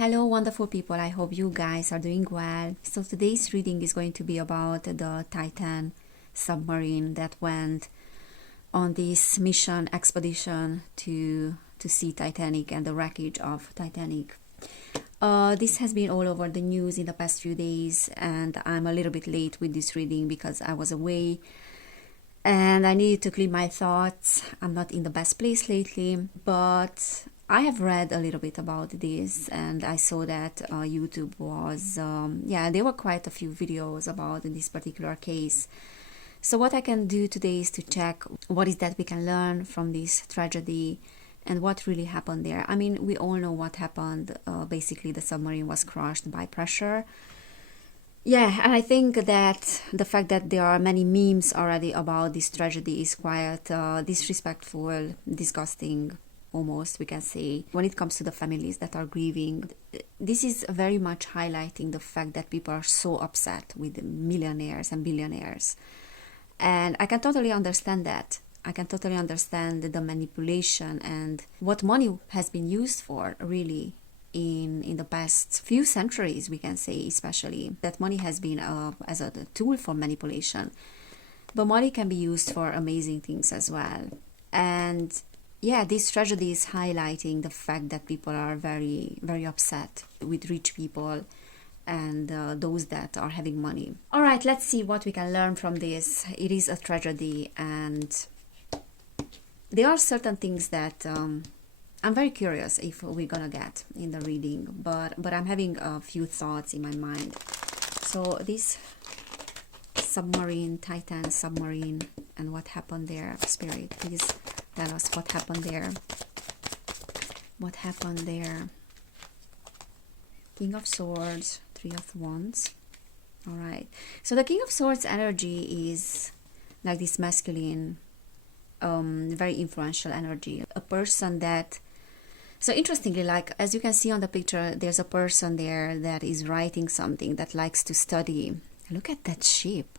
Hello, wonderful people. I hope you guys are doing well. So today's reading is going to be about the Titan submarine that went on this mission expedition to see Titanic and the wreckage of Titanic. This has been all over the news in the past few days, and I'm a little bit late with this reading because I was away and I needed to clean my thoughts. I'm not in the best place lately, but I have read a little bit about this, and I saw that YouTube was, there were quite a few videos about this particular case. So what I can do today is to check what is that we can learn from this tragedy and what really happened there. I mean, we all know what happened. Basically, the submarine was crushed by pressure. Yeah, and I think that the fact that there are many memes already about this tragedy is quite disrespectful, disgusting, almost, we can say. When it comes to the families that are grieving, this is very much highlighting the fact that people are so upset with millionaires and billionaires. And I can totally understand that. I can totally understand the manipulation and what money has been used for, really, in the past few centuries, we can say, especially that money has been as a tool for manipulation, but money can be used for amazing things as well. And yeah, this tragedy is highlighting the fact that people are very, very upset with rich people and those that are having money. All right, let's see what we can learn from this. It is a tragedy, and there are certain things that I'm very curious if we're gonna get in the reading, but I'm having a few thoughts in my mind. So this submarine, Titan submarine, and what happened there, Spirit, please tell us what happened there. What happened there? King of Swords, Three of Wands. All right. So the King of Swords energy is like this masculine, very influential energy. A person that, so interestingly, like as you can see on the picture, there's a person there that is writing something, that likes to study. Look at that ship.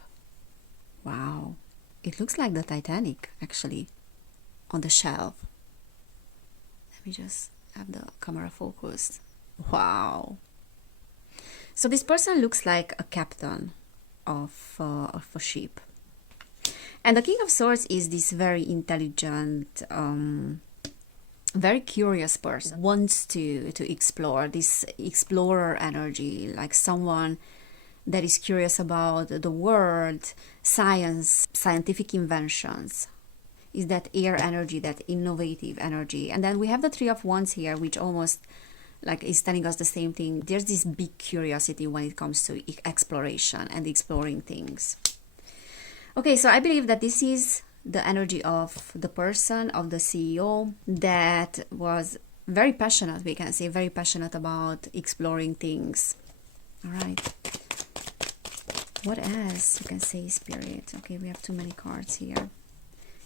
Wow. It looks like the Titanic, actually, on the shelf. Let me just have the camera focused. Wow. So this person looks like a captain of a ship. And the King of Swords is this very intelligent, very curious person, wants to explore, this explorer energy, like someone that is curious about the world, science, scientific inventions. Is that air energy, that innovative energy. And then we have the Three of Wands here, which almost like is telling us the same thing. There's this big curiosity when it comes to exploration and exploring things. Okay, so I believe that this is the energy of the person, of the CEO, that was very passionate, we can say, very passionate about exploring things. All right. What else you can say, Spirit? Okay, we have too many cards here.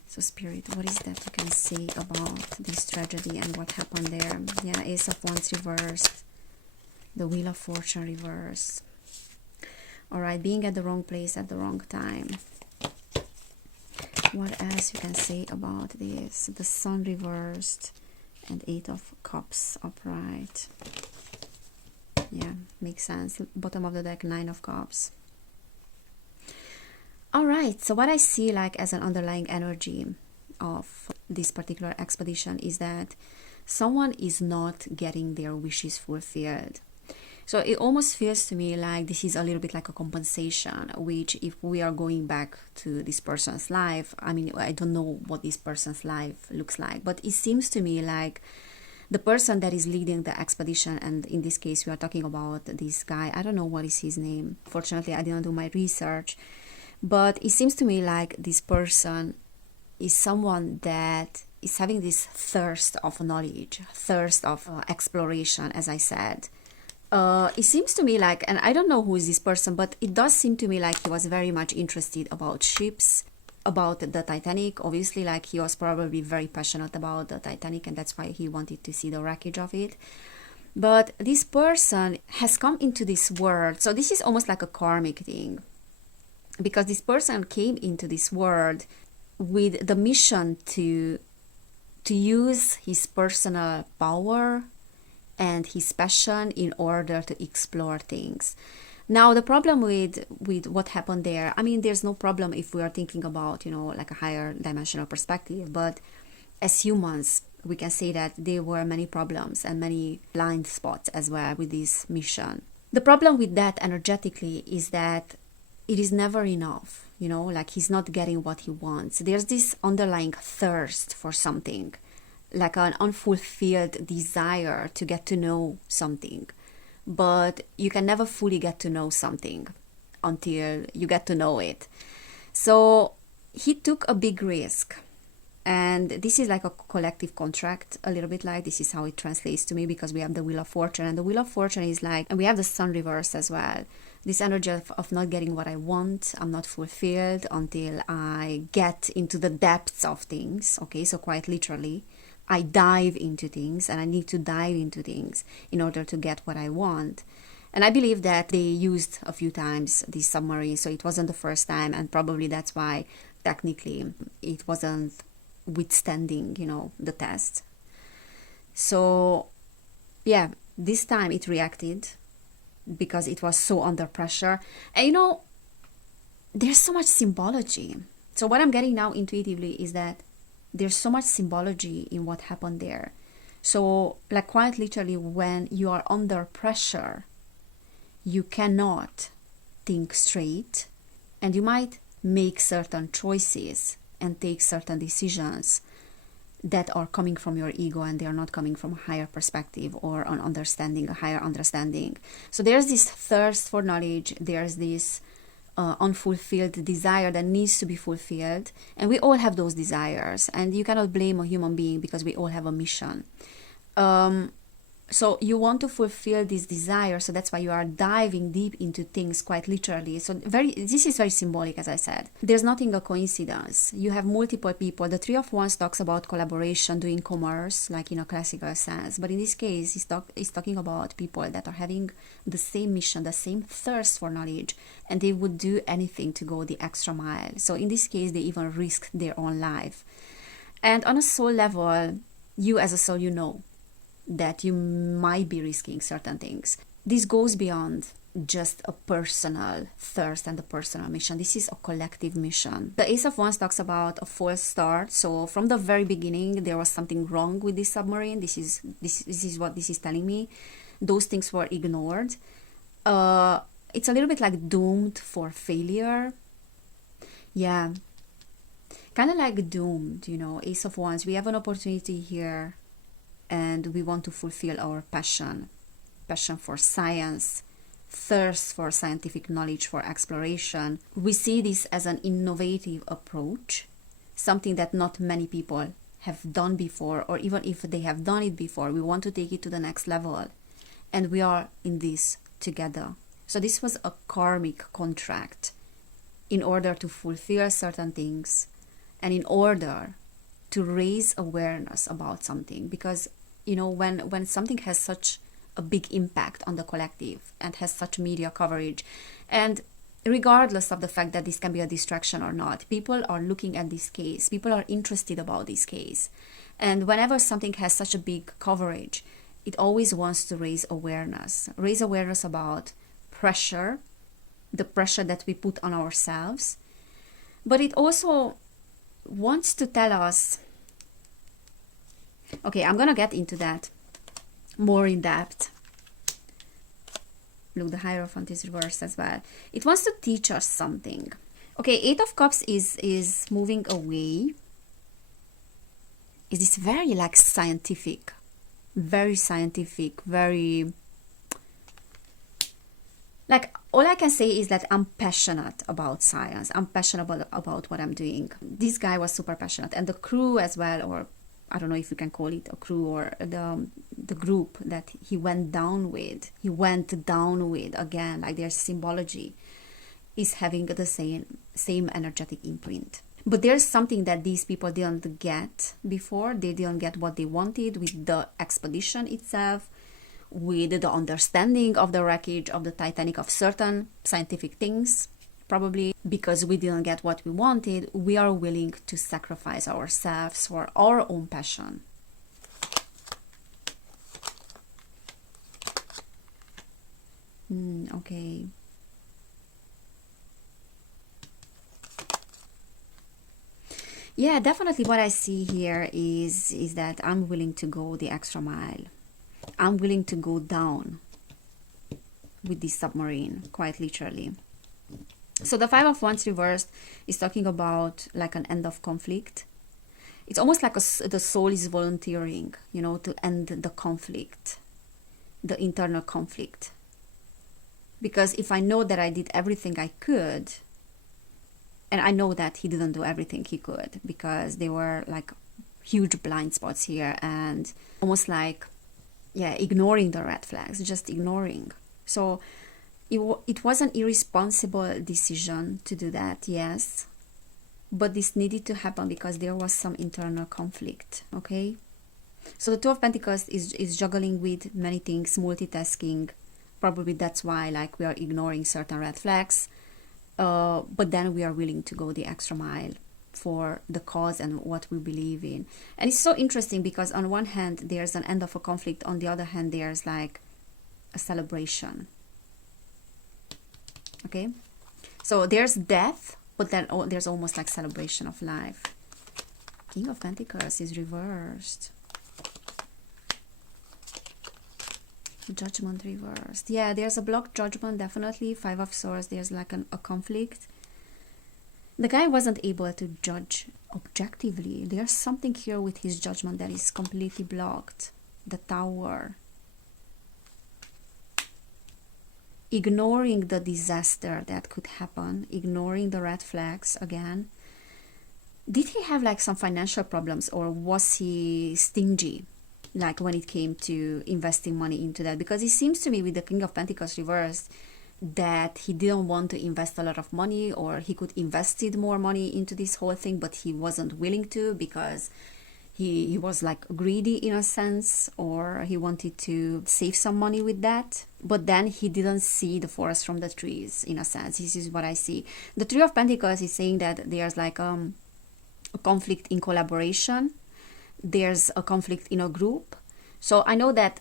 So Spirit, what is that you can say about this tragedy and what happened there? Yeah, Ace of Wands reversed, the Wheel of Fortune reversed. All right, being at the wrong place at the wrong time. What else you can say about this? The Sun reversed and Eight of Cups upright. Yeah, makes sense. Bottom of the deck, Nine of Cups. All right, so what I see like as an underlying energy of this particular expedition is that someone is not getting their wishes fulfilled. So it almost feels to me like this is a little bit like a compensation, which if we are going back to this person's life, I mean, I don't know what this person's life looks like, but it seems to me like the person that is leading the expedition, and in this case we are talking about this guy, I don't know what is his name. Fortunately, I didn't do my research. But it seems to me like this person is someone that is having this thirst of knowledge, thirst of exploration, as I said. It seems to me like, and I don't know who is this person, but it does seem to me like he was very much interested about ships, about the Titanic. Obviously, like he was probably very passionate about the Titanic, and that's why he wanted to see the wreckage of it. But this person has come into this world. So this is almost like a karmic thing, because this person came into this world with the mission to use his personal power and his passion in order to explore things. Now, the problem with what happened there, I mean, there's no problem if we are thinking about, like a higher dimensional perspective, but as humans, we can say that there were many problems and many blind spots as well with this mission. The problem with that energetically is that it is never enough, like he's not getting what he wants. There's this underlying thirst for something, like an unfulfilled desire to get to know something. But you can never fully get to know something until you get to know it. So he took a big risk. And this is like a collective contract, a little bit like, this is how it translates to me, because we have the Wheel of Fortune. And the Wheel of Fortune is like, and we have the Sun reverse as well. This energy of not getting what I want, I'm not fulfilled until I get into the depths of things. Okay, so quite literally, I dive into things, and I need to dive into things in order to get what I want. And I believe that they used a few times this submarine, so it wasn't the first time, and probably that's why technically it wasn't withstanding, the test. So yeah, this time it reacted because it was so under pressure. And there's so much symbology. So what I'm getting now intuitively is that there's so much symbology in what happened there. So like quite literally, when you are under pressure, you cannot think straight, and you might make certain choices and take certain decisions that are coming from your ego, and they are not coming from a higher perspective or an understanding, a higher understanding. So there's this thirst for knowledge, there's this unfulfilled desire that needs to be fulfilled, and we all have those desires, and you cannot blame a human being because we all have a mission. So you want to fulfill this desire, so that's why you are diving deep into things quite literally. So this is very symbolic, as I said. There's nothing a coincidence. You have multiple people. The Three of Wands talks about collaboration, doing commerce, like in a classical sense. But in this case, he's talking about people that are having the same mission, the same thirst for knowledge, and they would do anything to go the extra mile. So in this case, they even risked their own life. And on a soul level, you as a soul, that you might be risking certain things. This goes beyond just a personal thirst and a personal mission. This is a collective mission. The Ace of Wands talks about a false start. So from the very beginning, there was something wrong with this submarine. This is what this is telling me. Those things were ignored. It's a little bit like doomed for failure. Yeah, kind of like doomed, Ace of Wands. We have an opportunity here, and we want to fulfill our passion for science, thirst for scientific knowledge, for exploration. We see this as an innovative approach, something that not many people have done before, or even if they have done it before, we want to take it to the next level, and we are in this together. So this was a karmic contract in order to fulfill certain things, and in order to raise awareness about something, because when something has such a big impact on the collective and has such media coverage, and regardless of the fact that this can be a distraction or not, people are looking at this case, people are interested about this case, and whenever something has such a big coverage, it always wants to raise awareness about pressure, the pressure that we put on ourselves, but it also wants to tell us, okay, I'm gonna get into that more in depth. Look, the Hierophant is reversed as well. It wants to teach us something. Okay, Eight of Cups is moving away. Is this very like scientific, very like, all I can say is that I'm passionate about science. I'm passionate about what I'm doing. This guy was super passionate, and the crew as well, or I don't know if you can call it a crew, or the group that he went down with again, like their symbology is having the same energetic imprint. But there's something that these people didn't get before. They didn't get what they wanted with the expedition itself, with the understanding of the wreckage of the Titanic, of certain scientific things. Probably because we didn't get what we wanted, we are willing to sacrifice ourselves for our own passion. Okay. Yeah, definitely what I see here is that I'm willing to go the extra mile. I'm willing to go down with this submarine, quite literally. So the Five of Wands reversed is talking about like an end of conflict. It's almost like the soul is volunteering, you know, to end the conflict, the internal conflict. Because if I know that I did everything I could, and I know that he didn't do everything he could, because there were like huge blind spots here, and almost like, yeah, ignoring the red flags, just ignoring. So it was an irresponsible decision to do that, yes, but this needed to happen because there was some internal conflict. Okay, so the Two of Pentacles is juggling with many things, multitasking. Probably that's why like we are ignoring certain red flags, but then we are willing to go the extra mile for the cause and what we believe in. And it's so interesting because on one hand there's an end of a conflict, on the other hand there's like a celebration. Okay, so there's death, but then there's almost like celebration of life. King of Pentacles is reversed. Judgment reversed. Yeah, there's a blocked judgment, definitely. Five of Swords, there's like a conflict. The guy wasn't able to judge objectively. There's something here with his judgment that is completely blocked. The Tower. Ignoring the disaster that could happen, ignoring the red flags again. Did he have like some financial problems, or was he stingy, like when it came to investing money into that? Because it seems to me with the King of Pentacles reversed that he didn't want to invest a lot of money, or he could invested more money into this whole thing, but he wasn't willing to because he was like greedy in a sense, or he wanted to save some money with that. But then he didn't see the forest from the trees, in a sense. This is what I see. The Three of Pentacles is saying that there's like a conflict in collaboration. There's a conflict in a group. So I know that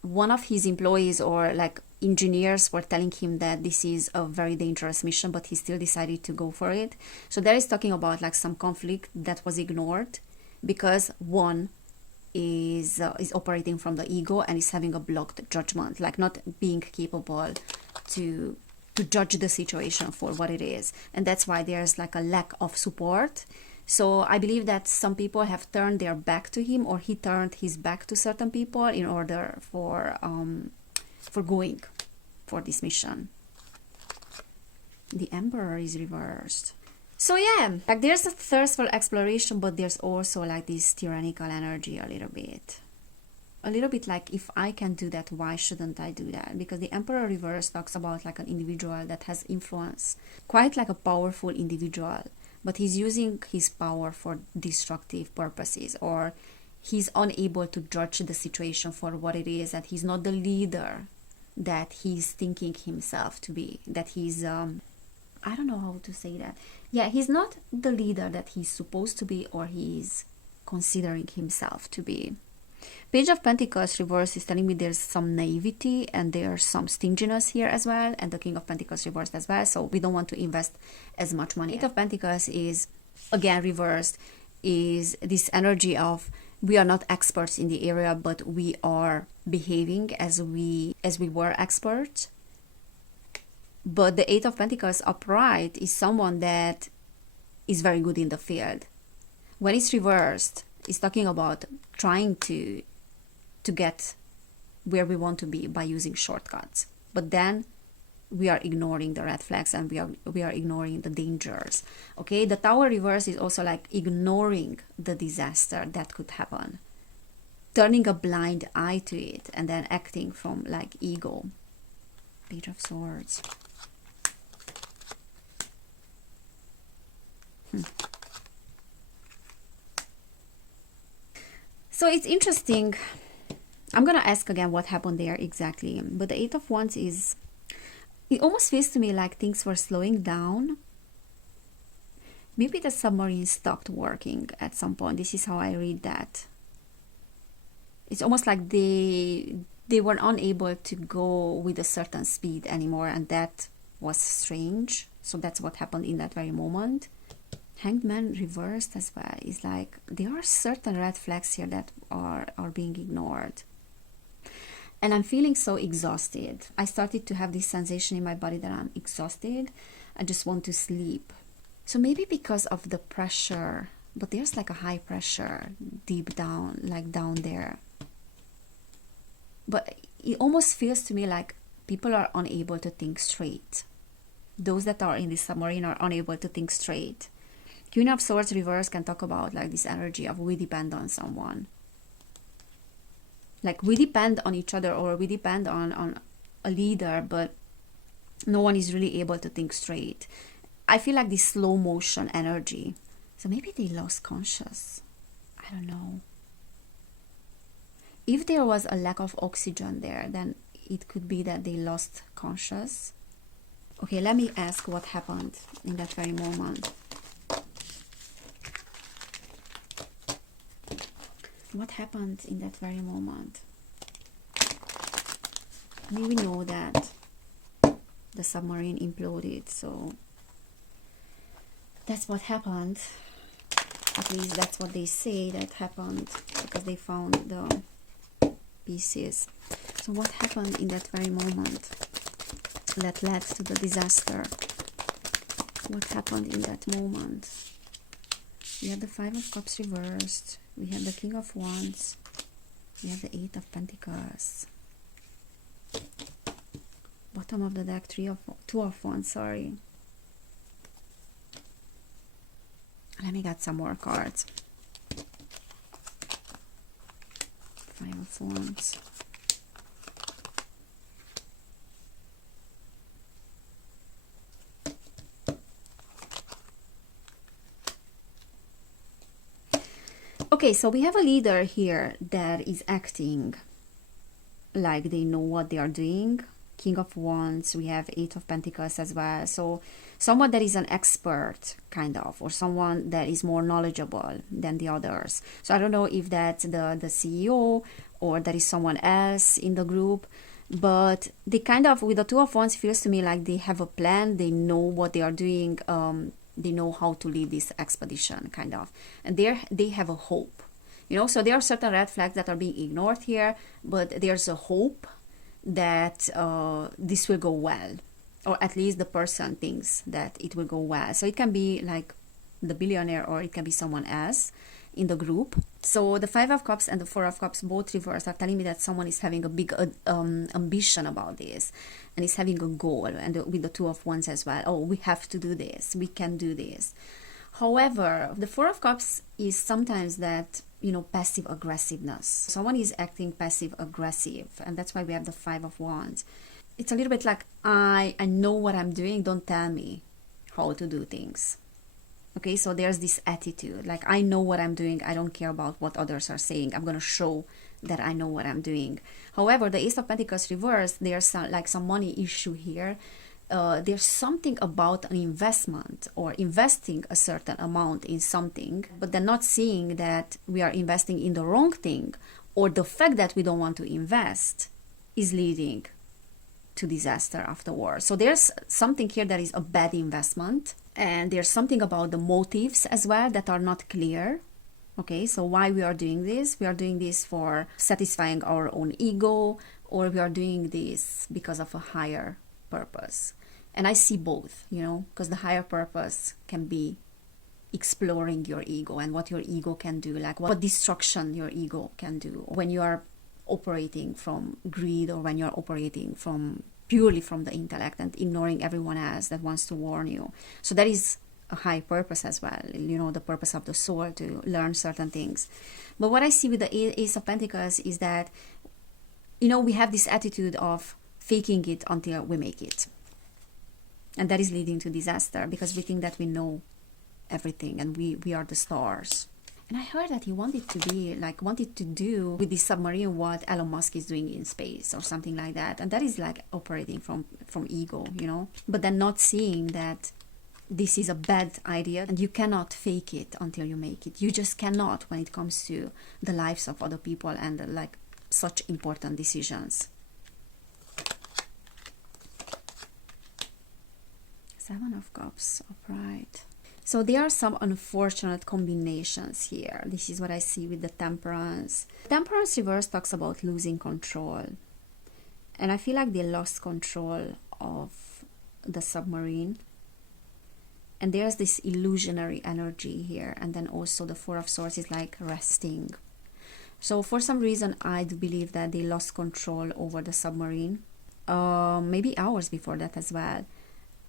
one of his employees or like engineers were telling him that this is a very dangerous mission, but he still decided to go for it. So there is talking about like some conflict that was ignored because one is operating from the ego and is having a blocked judgment, like not being capable to judge the situation for what it is. And that's why there's like a lack of support. So I believe that some people have turned their back to him, or he turned his back to certain people in order for going for this mission. The Emperor is reversed. So yeah, like there's a thirst for exploration, but there's also like this tyrannical energy a little bit. A little bit like, if I can do that, why shouldn't I do that? Because the Emperor reverse talks about like an individual that has influence, quite like a powerful individual, but he's using his power for destructive purposes, or he's unable to judge the situation for what it is, that he's not the leader that he's thinking himself to be, that he's I don't know how to say that. Yeah, he's not the leader that he's supposed to be, or he's considering himself to be. Page of Pentacles reverse is telling me there's some naivety and there's some stinginess here as well, and the King of Pentacles reversed as well, so we don't want to invest as much money. Eight of Pentacles is again reversed, is this energy of we are not experts in the area, but we are behaving as we were experts. But the Eight of Pentacles upright is someone that is very good in the field. When it's reversed, it's talking about trying to get where we want to be by using shortcuts. But then we are ignoring the red flags, and we are ignoring the dangers. Okay, the Tower reverse is also like ignoring the disaster that could happen, turning a blind eye to it, and then acting from like ego. Page of Swords. So it's interesting. I'm gonna ask again what happened there exactly. But the Eight of Wands is, it almost feels to me like things were slowing down. Maybe the submarine stopped working at some point. This is how I read that. It's almost like they they were unable to go with a certain speed anymore, and that was strange. So that's what happened in that very moment. Hanged Man reversed as well. It's like there are certain red flags here that are being ignored. And I'm feeling so exhausted. I started to have this sensation in my body that I'm exhausted. I just want to sleep. So maybe because of the pressure, but there's like a high pressure deep down, like down there. But it almost feels to me like people are unable to think straight. Those that are in this submarine are unable to think straight. Queen of Swords reverse can talk about like this energy of we depend on someone. Like we depend on each other, or we depend on a leader, but no one is really able to think straight. I feel like this slow motion energy. So maybe they lost conscious. I don't know. If there was a lack of oxygen there, then it could be that they lost conscious. Okay, let me ask what happened in that very moment. What happened in that very moment? I mean, we know that the submarine imploded, so that's what happened. At least that's what they say that happened, because they found the pieces. So what happened in that very moment that led to the disaster? What happened in that moment? We had the Five of Cups reversed. We have the King of Wands. We have the Eight of Pentacles. Bottom of the deck, Two of Wands, sorry. Let me get some more cards. Five of Wands. Okay, so we have a leader here that is acting like they know what they are doing. King of Wands, we have Eight of Pentacles as well. So someone that is an expert, kind of, or someone that is more knowledgeable than the others. So I don't know if that's the CEO or there is someone else in the group, but they kind of, with the Two of Wands, feels to me like they have a plan, they know what they are doing, they know how to lead this expedition, kind of, and they have a hope, you know. So there are certain red flags that are being ignored here, but there's a hope that this will go well, or at least the person thinks that it will go well. So it can be like the billionaire, or it can be someone else in the group. So the Five of Cups and the Four of Cups, both reversed, are telling me that someone is having a big ambition about this, and is having a goal. And with the Two of Wands as well, oh, we have to do this, we can do this. However, the Four of Cups is sometimes that, you know, passive aggressiveness. Someone is acting passive aggressive, and that's why we have the Five of Wands. It's a little bit like, I know what I'm doing, don't tell me how to do things. Okay, so there's this attitude, like, I know what I'm doing, I don't care about what others are saying, I'm gonna show that I know what I'm doing. However, the Ace of Pentacles reversed, there's some money issue here. There's something about an investment, or investing a certain amount in something, but they're not seeing that we are investing in the wrong thing, or the fact that we don't want to invest is leading to disaster afterwards. So there's something here that is a bad investment, and there's something about the motives as well that are not clear. Okay, so why we are doing this? We are doing this for satisfying our own ego, or we are doing this because of a higher purpose. And I see both, you know, because the higher purpose can be exploring your ego and what your ego can do, like what destruction your ego can do when you are operating from greed, or when you're operating from purely from the intellect and ignoring everyone else that wants to warn you. So that is a high purpose as well, you know, the purpose of the soul to learn certain things. But what I see with the Ace of Pentacles is that, you know, we have this attitude of faking it until we make it. And that is leading to disaster, because we think that we know everything and we are the stars. And I heard that he wanted to do with this submarine what Elon Musk is doing in space, or something like that. And that is like operating from ego, you know. But then not seeing that this is a bad idea, and you cannot fake it until you make it. You just cannot when it comes to the lives of other people and like such important decisions. Seven of Cups, upright. So there are some unfortunate combinations here. This is what I see with the Temperance. Temperance reverse talks about losing control. And I feel like they lost control of the submarine. And there's this illusionary energy here. And then also the Four of Swords is like resting. So for some reason, I do believe that they lost control over the submarine. Maybe hours before that as well.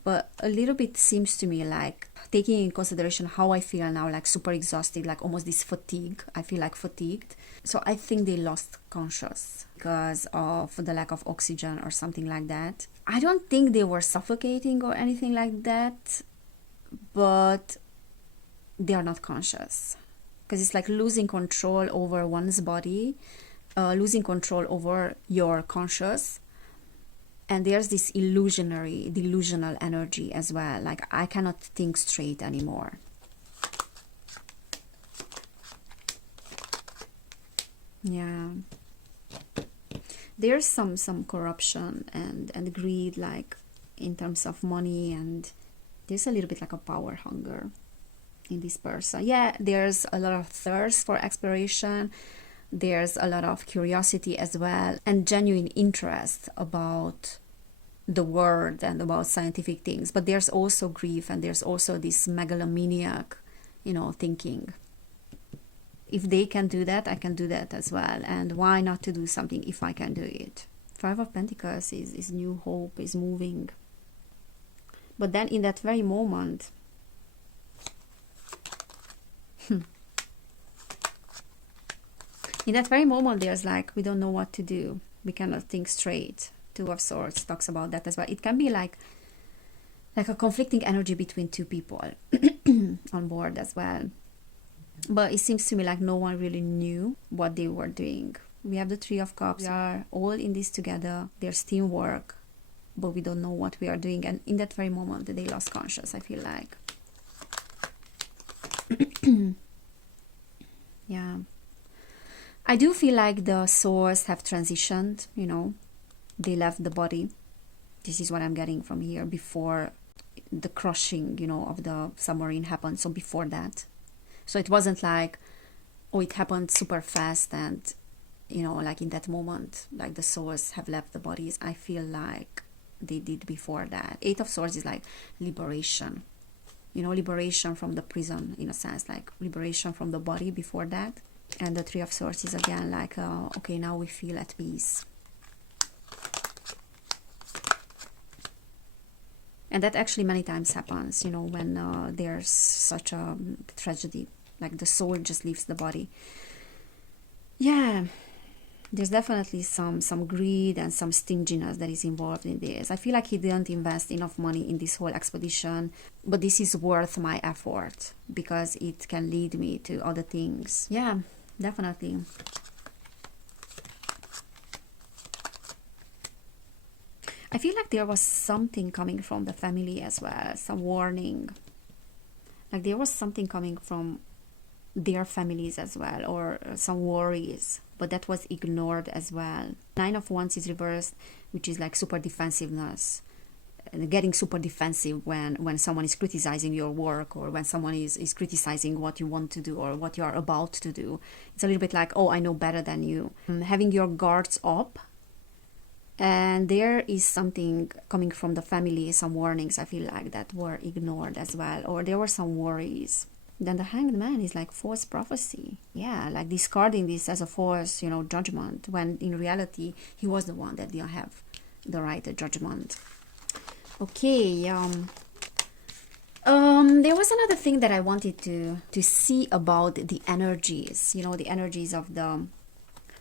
But a little bit seems to me like, taking in consideration how I feel now, like super exhausted, like almost this fatigue. I feel like fatigued. So I think they lost conscious because of the lack of oxygen or something like that. I don't think they were suffocating or anything like that, but they are not conscious. Because it's like losing control over one's body, losing control over your conscious. And there's this delusional energy as well. Like, I cannot think straight anymore. Yeah. There's some corruption and greed, like, in terms of money. And there's a little bit like a power hunger in this person. Yeah, there's a lot of thirst for exploration. There's a lot of curiosity as well, and genuine interest about the world and about scientific things. But there's also grief, and there's also this megalomaniac, thinking. If they can do that, I can do that as well. And why not to do something if I can do it? Five of Pentacles is new hope, is moving. But then in that very moment, in that very moment, there's like, we don't know what to do. We cannot think straight. Two of Swords talks about that as well. It can be like a conflicting energy between two people on board as well. But it seems to me like no one really knew what they were doing. We have the Three of Cups. We are all in this together. There's teamwork, but we don't know what we are doing. And in that very moment, they lost conscious, I feel like. Yeah. I do feel like the souls have transitioned, they left the body. This is what I'm getting from here before the crushing, of the submarine happened. So before that. So it wasn't like, oh, it happened super fast and, like in that moment, like the souls have left the bodies. I feel like they did before that. Eight of Swords is like liberation. Liberation from the prison, in a sense, like liberation from the body before that. And the Three of Swords is again like, okay, now we feel at peace. And that actually many times happens, when there's such a tragedy, like the soul just leaves the body. Yeah, there's definitely some greed and some stinginess that is involved in this. I feel like he didn't invest enough money in this whole expedition, but this is worth my effort because it can lead me to other things. Yeah, definitely. I feel like there was something coming from the family as well, some warning. Like there was something coming from their families as well, or some worries, but that was ignored as well. Nine of Wands is reversed, which is like super defensiveness. Getting super defensive when someone is criticizing your work, or when someone is criticizing what you want to do or what you are about to do. It's a little bit like, oh, I know better than you. Having your guards up. And there is something coming from the family, some warnings I feel like that were ignored as well, or there were some worries. Then the Hanged Man is like false prophecy. Yeah, like discarding this as a false, judgment, when in reality he was the one that didn't have the right judgment. Okay, there was another thing that I wanted to see about the energies, the energies of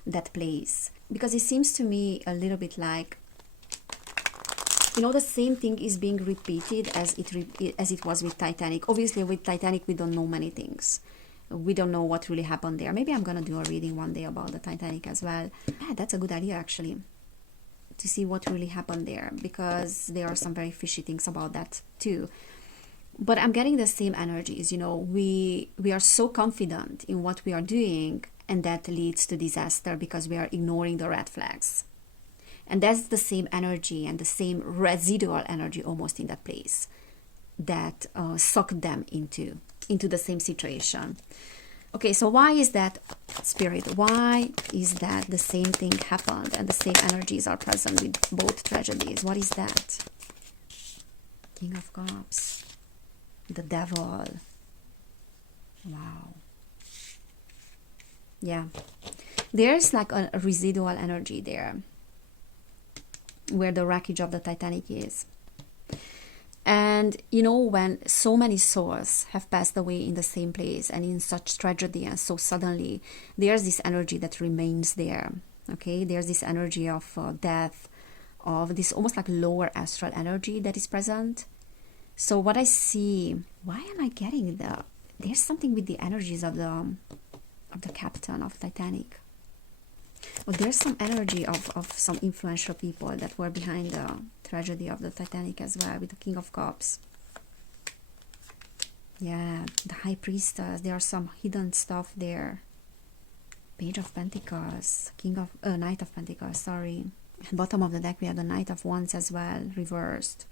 that place, because it seems to me a little bit like, the same thing is being repeated as it was with Titanic. Obviously, with Titanic, we don't know many things. We don't know what really happened there. Maybe I'm gonna do a reading one day about the Titanic as well. Yeah, that's a good idea actually, to see what really happened there, because there are some very fishy things about that too. But I'm getting the same energies, we are so confident in what we are doing, and that leads to disaster because we are ignoring the red flags. And that's the same energy and the same residual energy almost in that place that sucked them into the same situation. Okay, so why is that, Spirit? Why is that the same thing happened and the same energies are present with both tragedies? What is that? King of Cups. The Devil. Wow. Yeah. There's like a residual energy there where the wreckage of the Titanic is. And you know, when so many souls have passed away in the same place and in such tragedy and so suddenly, there's this energy that remains there. Okay, there's this energy of death, of this almost like lower astral energy that is present. So what I see, why am I getting there's something with the energies of the captain of Titanic. Well, there's some energy of some influential people that were behind the tragedy of the Titanic as well, with the King of Cups. Yeah, the High Priestess, there are some hidden stuff there. Page of Pentacles, Knight of Pentacles, sorry. Bottom of the deck we have the Knight of Wands as well, reversed.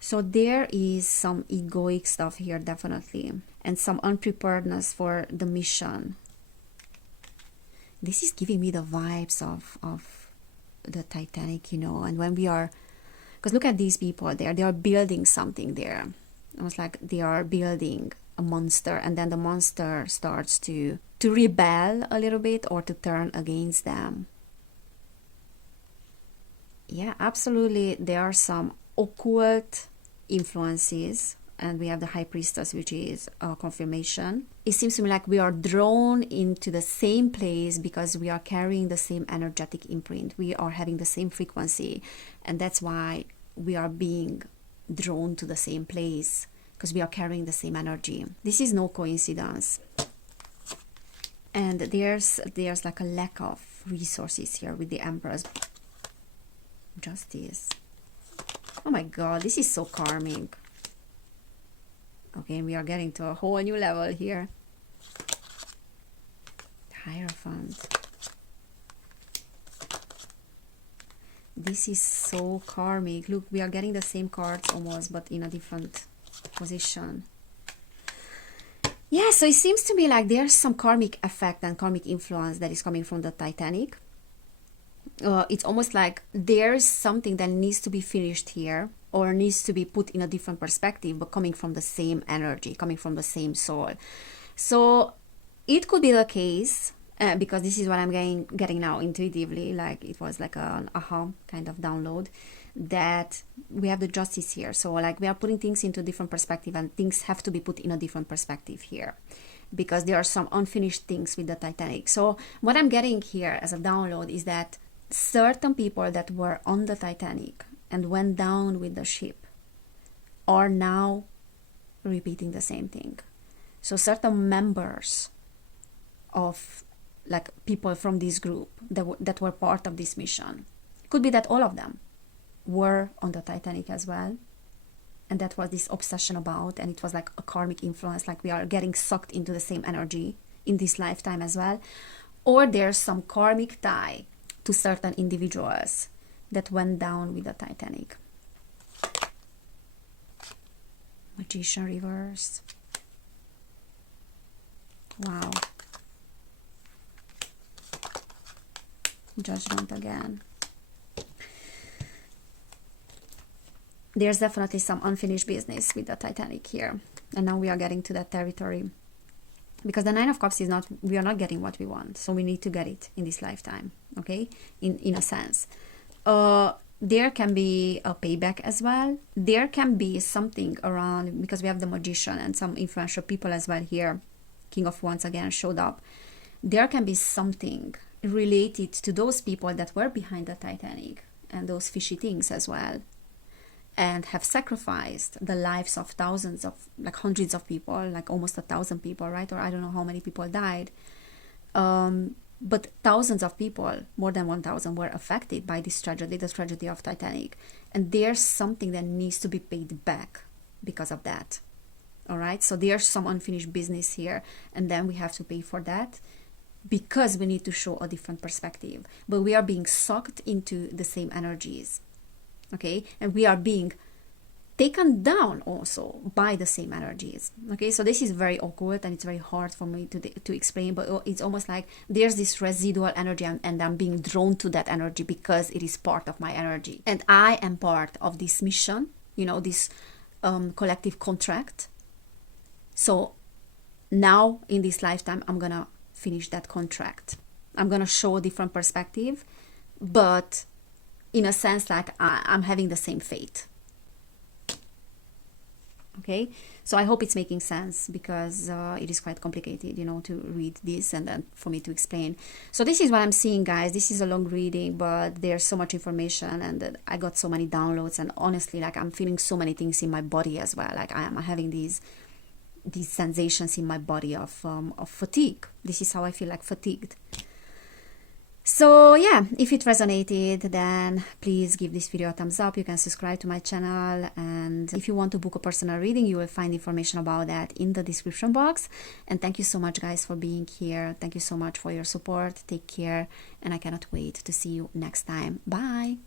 So there is some egoic stuff here, definitely, and some unpreparedness for the mission. This is giving me the vibes of the Titanic, you know, and when we are, because look at these people there, they are building something there. Almost like they are building a monster, and then the monster starts to rebel a little bit or to turn against them. Yeah, absolutely, there are some occult influences, and we have the High Priestess, which is a confirmation. It seems to me like we are drawn into the same place because we are carrying the same energetic imprint. We are having the same frequency, and that's why we are being drawn to the same place, because we are carrying the same energy. This is no coincidence. And there's like a lack of resources here with the Empress. Justice. Oh my god, this is so karmic. Okay, we are getting to a whole new level here. Hierophant. This is so karmic. Look, we are getting the same cards almost, but in a different position. Yeah, so it seems to me like there's some karmic effect and karmic influence that is coming from the Titanic. It's almost like there's something that needs to be finished here, or needs to be put in a different perspective, but coming from the same energy, coming from the same soul. So it could be the case, because this is what I'm getting now intuitively, like it was like an aha kind of download, that we have the Justice here. So like we are putting things into a different perspective, and things have to be put in a different perspective here, because there are some unfinished things with the Titanic. So what I'm getting here as a download is that certain people that were on the Titanic and went down with the ship are now repeating the same thing. So certain members of like people from this group that were part of this mission, it could be that all of them were on the Titanic as well, and that was this obsession about, and it was like a karmic influence, like we are getting sucked into the same energy in this lifetime as well. Or there's some karmic tie to certain individuals that went down with the Titanic. Magician reverse. Wow. Judgment again. There's definitely some unfinished business with the Titanic here, and now we are getting to that territory, because the Nine of Cups is not, we are not getting what we want, so we need to get it in this lifetime. Okay, in a sense. There can be a payback as well. There can be something around, because we have the Magician and some influential people as well here. King of Wands again showed up. There can be something related to those people that were behind the Titanic and those fishy things as well, and have sacrificed the lives of thousands of, like hundreds of people, like almost 1,000 people, right? Or I don't know how many people died. But thousands of people, more than 1,000, were affected by this tragedy, the tragedy of Titanic. And there's something that needs to be paid back because of that. All right, so there's some unfinished business here, and then we have to pay for that because we need to show a different perspective. But we are being sucked into the same energies, okay? And we are being taken down also by the same energies, okay? So this is very awkward and it's very hard for me to explain, but it's almost like there's this residual energy, and I'm being drawn to that energy because it is part of my energy, and I am part of this mission, you know, this collective contract. So now in this lifetime, I'm gonna finish that contract. I'm gonna show a different perspective, but in a sense, like I'm having the same fate. Okay, so I hope it's making sense, because it is quite complicated, you know, to read this and then for me to explain. So this is what I'm seeing, guys. This is a long reading, but there's so much information, and I got so many downloads, and honestly, like, I'm feeling so many things in my body as well. Like, I am having these sensations in my body of fatigue. This is how I feel, like fatigued. So yeah, if it resonated, then please give this video a thumbs up. You can subscribe to my channel, and if you want to book a personal reading, you will find information about that in the description box. And thank you so much, guys, for being here. Thank you so much for your support. Take care, and I cannot wait to see you next time. Bye.